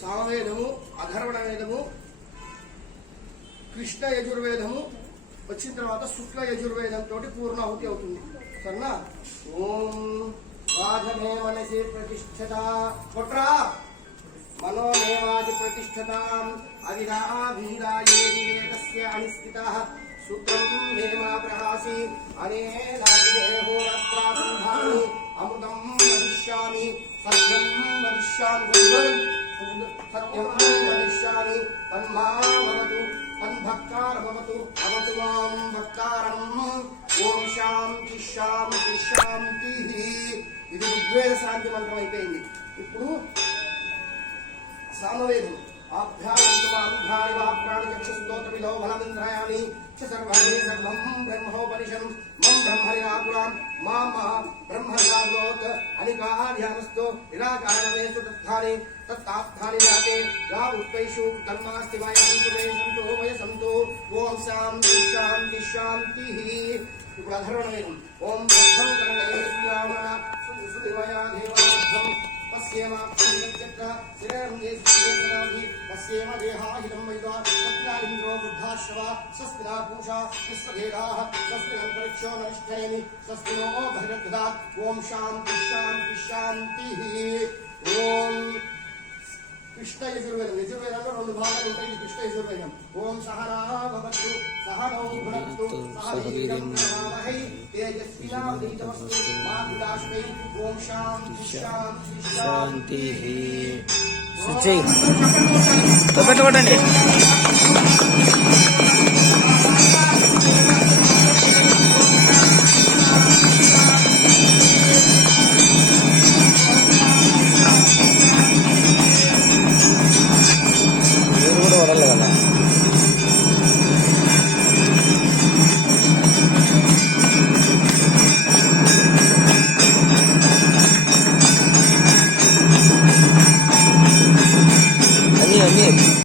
సామవేదము, అధర్వణ వేదము, కృష్ణ యజుర్వేదము వచ్చిన తర్వాత శుక్ల యజుర్వేదంతో పూర్ణాహుతి అవుతుంది. సరేనా? ఓం వాజమే మనసి ప్రతిష్ఠత కొట్రా మనోమేవాది ప్రతిష్ఠతాం అవిరాభీరాయేతస్య అనిస్థితః సూత్రం నేమా ప్రహాసి అనేనాహోరాత్రాసంధాని అమృతం వదిష్యామి సత్యం వదిష్యామి సత్యం వదిష్యామి తన్మామవతు తన్భక్తారమవతు అవతు మాం భక్తారం. ఓం శాంతి శాంతి శాంతి. ఇది ఋగ్వేద శాంతి మంత్రం అయిపోయింది. ఇప్పుడు సామవేదం ఆభ్యాయంతుమానుభాని వాక్ప్రాణి చక్షుస్తోత్రమిలో బలమింద్రయామి చ సర్వాణి సర్వం బ్రహ్మోపనిషదం మం బ్రహ్మనిరాకులాం మాం బ్రహ్మనిరాకులోత్ అనికాధ్యానస్తో నిరాకారణేషు తత్థాని తత్తాస్థాని జాతే యా ఉత్పైషు ధర్మాస్తి వయంతు మే సంతు వయ సంతు. ఓం శాంతి శాంతి శాంతి. ఇప్పుడు అధర్వణ వేదం. ఓం బ్రహ్మం కరణే శ్రీరామణ సుదేవయా దేవార్థం తస్యేమ దేహాహితం వైదా సత్యాయింద్రో బుద్ధాశ్రవ స్వస్తినా పూషా విశ్వభేదాః స్వస్తినంతరిక్షో నరిష్ఠేమి స్వస్తినో భద్రదదాత్. ఓం శాంతి శాంతి శాంతి. ఓం కృష్ణ యజుర్వేదం. యజుర్వేదంలో రెండు భాగాలు ఉంటాయి. ఇది కృష్ణ యజుర్వేదం. ఓం సహనా భవతు సహనౌ భునక్తు సహ వీర్యం కరవావహై తేజస్వినావధీతమస్తు మా వినాశై. ఓం శాంతి శాంతి శాంతి. పెట్టండి.